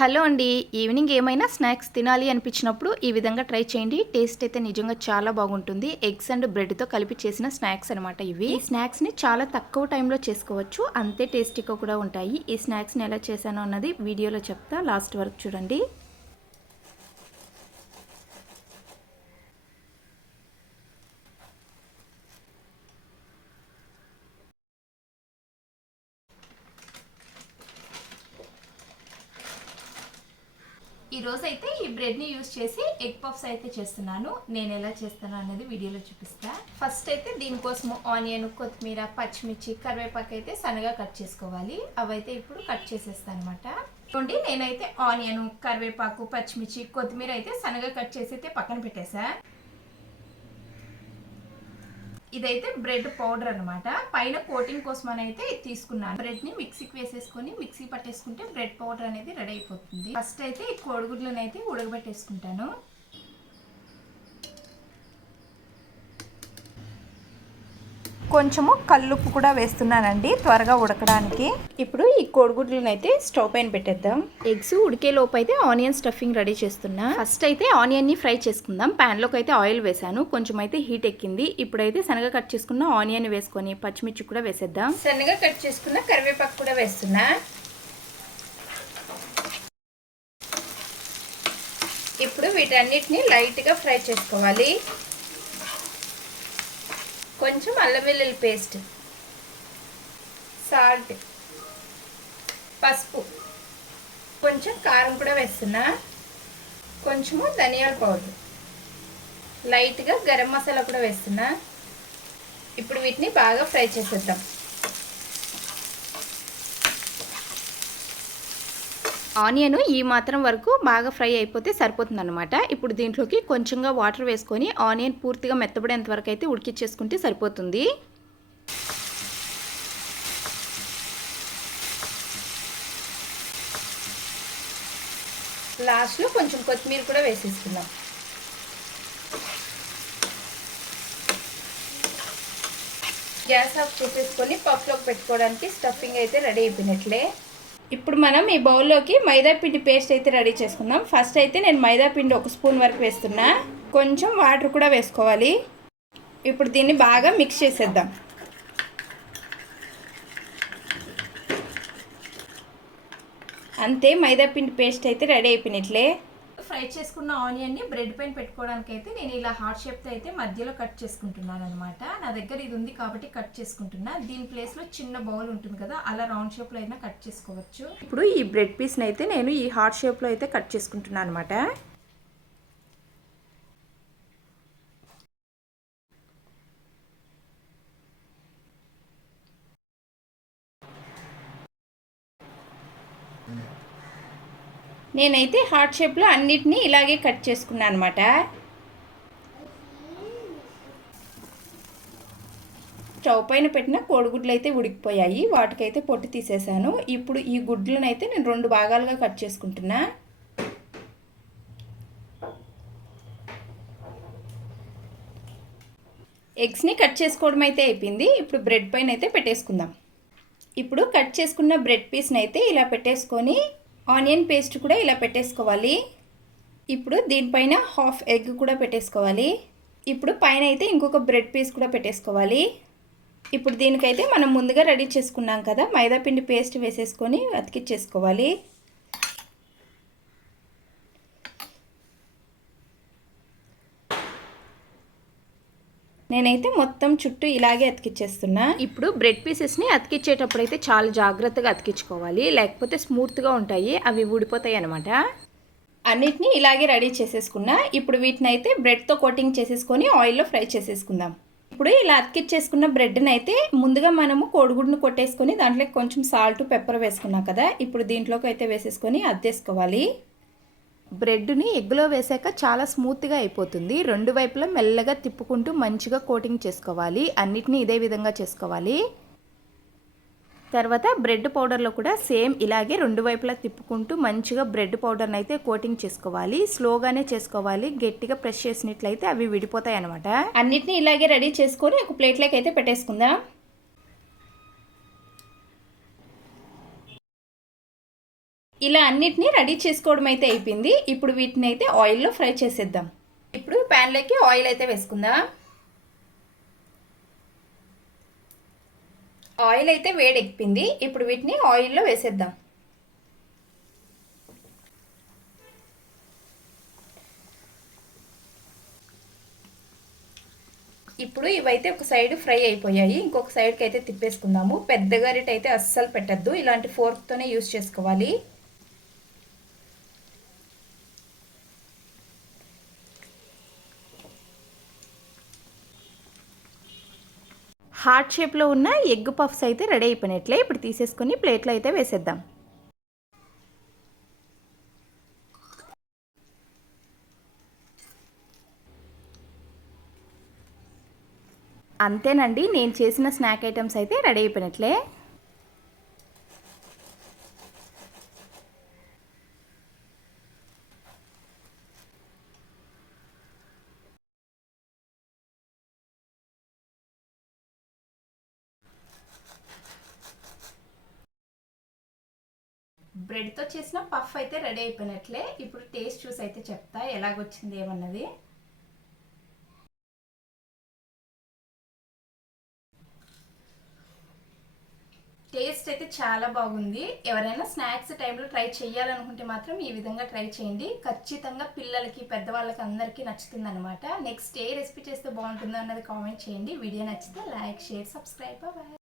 Hello అండి. Evening ఏమైనా snacks తినాలి అనిపించినప్పుడు ఈ విధంగా ట్రై చేయండి. టేస్ట్ అయితే నిజంగా చాలా బాగుంటుంది. ఎగ్స్ అండ్ బ్రెడ్తో కలిపి చేసిన స్నాక్స్ అనమాట ఇవి. ఈ స్నాక్స్ని చాలా తక్కువ టైంలో చేసుకోవచ్చు. అంతే టేస్టీగా కూడా ఉంటాయి. ఈ స్నాక్స్ని ఎలా చేశానో అన్నది వీడియోలో చెప్తా. లాస్ట్ వరకు చూడండి. ఈరోజు అయితే ఈ బ్రెడ్ని యూస్ చేసి ఎగ్ పఫ్స్ అయితే చేస్తున్నాను. నేను ఎలా చేస్తాను అనేది వీడియోలో చూపిస్తా. ఫస్ట్ అయితే దీనికోసం ఆనియన్ కొత్తిమీర పచ్చిమిర్చి కరివేపాకు అయితే సన్నగా కట్ చేసుకోవాలి. అవైతే ఇప్పుడు కట్ చేసేస్తాను అనమాట చూడండి నేనైతే ఆనియన్ కరివేపాకు పచ్చిమిర్చి కొత్తిమీర అయితే సన్నగా కట్ చేసి అయితే పక్కన పెట్టేసా. ఇదైతే బ్రెడ్ పౌడర్ అనమాట పైన కోటింగ్ కోసం అని అయితే తీసుకున్నాను. బ్రెడ్ని మిక్సీకి వేసేసుకొని మిక్సీ పట్టేసుకుంటే బ్రెడ్ పౌడర్ అనేది రెడీ అయిపోతుంది. ఫస్ట్ అయితే ఈ కోడిగుడ్లను అయితే ఉడకబెట్టేసుకుంటాను. కొంచెము కల్లుప్పు కూడా వేస్తున్నానండి త్వరగా ఉడకడానికి. ఇప్పుడు ఈ కోడిగుడ్లను అయితే స్టవ్ పైన పెట్టేద్దాం. ఎగ్స్ ఉడికే లోపు అయితే ఆనియన్ స్టఫింగ్ రెడీ చేస్తున్నా. ఫస్ట్ అయితే ఆనియన్ని ఫ్రై చేసుకుందాం. పాన్లోకి అయితే ఆయిల్ వేసాను కొంచెం అయితే హీట్ ఎక్కింది. ఇప్పుడైతే శనగ కట్ చేసుకున్న ఆనియన్ వేసుకొని పచ్చిమిర్చి కూడా వేసేద్దాం. శనగ కట్ చేసుకున్న కరివేపాకు కూడా వేస్తున్నా. ఇప్పుడు వీటన్నిటిని లైట్గా ఫ్రై చేసుకోవాలి. కొంచెం అల్లం వెల్లుల్లి పేస్ట్. సాల్ట్. పసుపు. కొంచెం కారం కూడా వేస్తున్నా. కొంచెము ధనియాల పౌడర్. లైట్గా గరం మసాలా కూడా వేస్తున్నా. ఇప్పుడు వీటిని బాగా ఫ్రై చేసేద్దాం. ఆనియన్ ఈ మాత్రం వరకు బాగా ఫ్రై అయిపోతే సరిపోతుంది అనమాట ఇప్పుడు దీంట్లోకి కొంచెంగా వాటర్ వేసుకొని ఆనియన్ పూర్తిగా మెత్తబడేంత వరకు అయితే ఉడికిచ్చేసుకుంటే సరిపోతుంది. లాస్ట్లో కొంచెం కొత్తిమీర కూడా వేసేసుకుందాం. గ్యాస్ ఆఫ్ చేసేసుకొని పప్పులోకి పెట్టుకోవడానికి స్టఫింగ్ అయితే రెడీ అయిపోయినట్లే. ఇప్పుడు మనం ఈ బౌల్లోకి మైదాపిండి పేస్ట్ అయితే రెడీ చేసుకుందాం. ఫస్ట్ అయితే నేను మైదాపిండి ఒక స్పూన్ వరకు వేస్తున్నా. కొంచెం వాటర్ కూడా వేసుకోవాలి. ఇప్పుడు దీన్ని బాగా మిక్స్ చేసేద్దాం. అంతే మైదాపిండి పేస్ట్ అయితే రెడీ అయిపోయినట్లే. ఫ్రై చేసుకున్న ఆనియన్ని బ్రెడ్ పైన పెట్టుకోవడానికి అయితే నేను ఇలా హార్ట్ షేప్తో అయితే మధ్యలో కట్ చేసుకుంటున్నాను అనమాట నా దగ్గర ఇది ఉంది కాబట్టి కట్ చేసుకుంటున్నా. దీని ప్లేస్లో చిన్న బౌల్ ఉంటుంది కదా అలా రౌండ్ షేప్లో అయినా కట్ చేసుకోవచ్చు. ఇప్పుడు ఈ బ్రెడ్ పీస్ని అయితే నేను ఈ హార్ట్ షేప్లో అయితే కట్ చేసుకుంటున్నాను అనమాట నేనైతే హార్ట్ షేప్లో అన్నిటినీ ఇలాగే కట్ చేసుకున్నాను అనమాట స్టవ్ పైన పెట్టిన కోడిగుడ్లు అయితే ఉడికిపోయాయి. వాటికైతే పొట్టు తీసేసాను. ఇప్పుడు ఈ గుడ్లను అయితే నేను రెండు భాగాలుగా కట్ చేసుకుంటున్నా. ఎగ్స్ని కట్ చేసుకోవడం అయితే అయిపోయింది. ఇప్పుడు బ్రెడ్ పైన అయితే పెట్టేసుకుందాం. ఇప్పుడు కట్ చేసుకున్న బ్రెడ్ పీస్ని అయితే ఇలా పెట్టేసుకొని ఆనియన్ పేస్ట్ కూడా ఇలా పెట్టేసుకోవాలి. ఇప్పుడు దీనిపైన హాఫ్ ఎగ్ కూడా పెట్టేసుకోవాలి. ఇప్పుడు పైన అయితే ఇంకొక బ్రెడ్ పీస్ కూడా పెట్టేసుకోవాలి. ఇప్పుడు దీనికైతే మనం ముందుగా రెడీ చేసుకున్నాం కదా మైదా పిండి పేస్ట్ వేసేసుకొని అతికిచ్చేసుకోవాలి. నేనైతే మొత్తం చుట్టూ ఇలాగే అతికిచ్చేస్తున్నా. ఇప్పుడు బ్రెడ్ పీసెస్ని అతికిచ్చేటప్పుడు అయితే చాలా జాగ్రత్తగా అతికించుకోవాలి. లేకపోతే స్మూత్గా ఉంటాయి. అవి ఊడిపోతాయి అనమాట అన్నిటినీ ఇలాగే రెడీ చేసేసుకున్నా. ఇప్పుడు వీటిని అయితే బ్రెడ్తో కోటింగ్ చేసేసుకొని ఆయిల్లో ఫ్రై చేసేసుకుందాం. ఇప్పుడు ఇలా అతికిచ్చేసుకున్న బ్రెడ్ని అయితే ముందుగా మనము కోడిగుడ్డును కొట్టేసుకొని దాంట్లో కొంచెం సాల్ట్ పెప్పర్ వేసుకున్నాం కదా. ఇప్పుడు దీంట్లోకి అయితే వేసేసుకొని అద్దేసుకోవాలి. బ్రెడ్ని ఎగ్లో వేసాక చాలా స్మూత్గా అయిపోతుంది. రెండు వైపులా మెల్లగా తిప్పుకుంటూ మంచిగా కోటింగ్ చేసుకోవాలి. అన్నిటినీ ఇదే విధంగా చేసుకోవాలి. తర్వాత బ్రెడ్ పౌడర్లో కూడా సేమ్ ఇలాగే రెండు వైపులా తిప్పుకుంటూ మంచిగా బ్రెడ్ పౌడర్ని అయితే కోటింగ్ చేసుకోవాలి. స్లోగానే చేసుకోవాలి. గట్టిగా ప్రెస్ చేసినట్లయితే అవి విడిపోతాయి అనమాట అన్నిటినీ ఇలాగే రెడీ చేసుకొని ఒక ప్లేట్లోకి అయితే పెట్టేసుకుందాం. ఇలా అన్నిటినీ రెడీ చేసుకోవడం అయితే అయిపోయింది. ఇప్పుడు వీటిని అయితే ఆయిల్లో ఫ్రై చేసేద్దాం. ఇప్పుడు ప్యాన్లోకి ఆయిల్ అయితే వేసుకుందాం. ఆయిల్ అయితే వేడెక్కింది. ఇప్పుడు వీటిని ఆయిల్లో వేసేద్దాం. ఇప్పుడు ఇవైతే ఒక సైడ్ ఫ్రై అయిపోయాయి. ఇంకొక సైడ్కి అయితే తిప్పేసుకుందాము. పెద్ద గరిట అయితే అస్సలు పెట్టద్దు. ఇలాంటి ఫోర్క్తోనే యూస్ చేసుకోవాలి. హార్ట్ షేప్లో ఉన్న ఎగ్ పఫ్స్ అయితే రెడీ అయిపోయినట్లే. ఇప్పుడు తీసేసుకొని ప్లేట్లో అయితే వేసేద్దాం. అంతేనండి నేను చేసిన స్నాక్ ఐటమ్స్ అయితే రెడీ అయిపోయినట్లే. బ్రెడ్తో చేసిన పఫ్ అయితే రెడీ అయిపోయినట్లే. ఇప్పుడు టేస్ట్ చూసి అయితే చెప్తా ఎలాగొచ్చింది ఏమన్నది. టేస్ట్ అయితే చాలా బాగుంది. ఎవరైనా స్నాక్స్ టైంలో ట్రై చేయాలనుకుంటే మాత్రం ఈ విధంగా ట్రై చేయండి. ఖచ్చితంగా పిల్లలకి పెద్దవాళ్ళకి అందరికీ నచ్చుతుంది అనమాట నెక్స్ట్ ఏ రెసిపీ చేస్తే బాగుంటుందో అన్నది కామెంట్ చేయండి. వీడియో నచ్చితే లైక్ షేర్ సబ్స్క్రైబ్. బాయ్.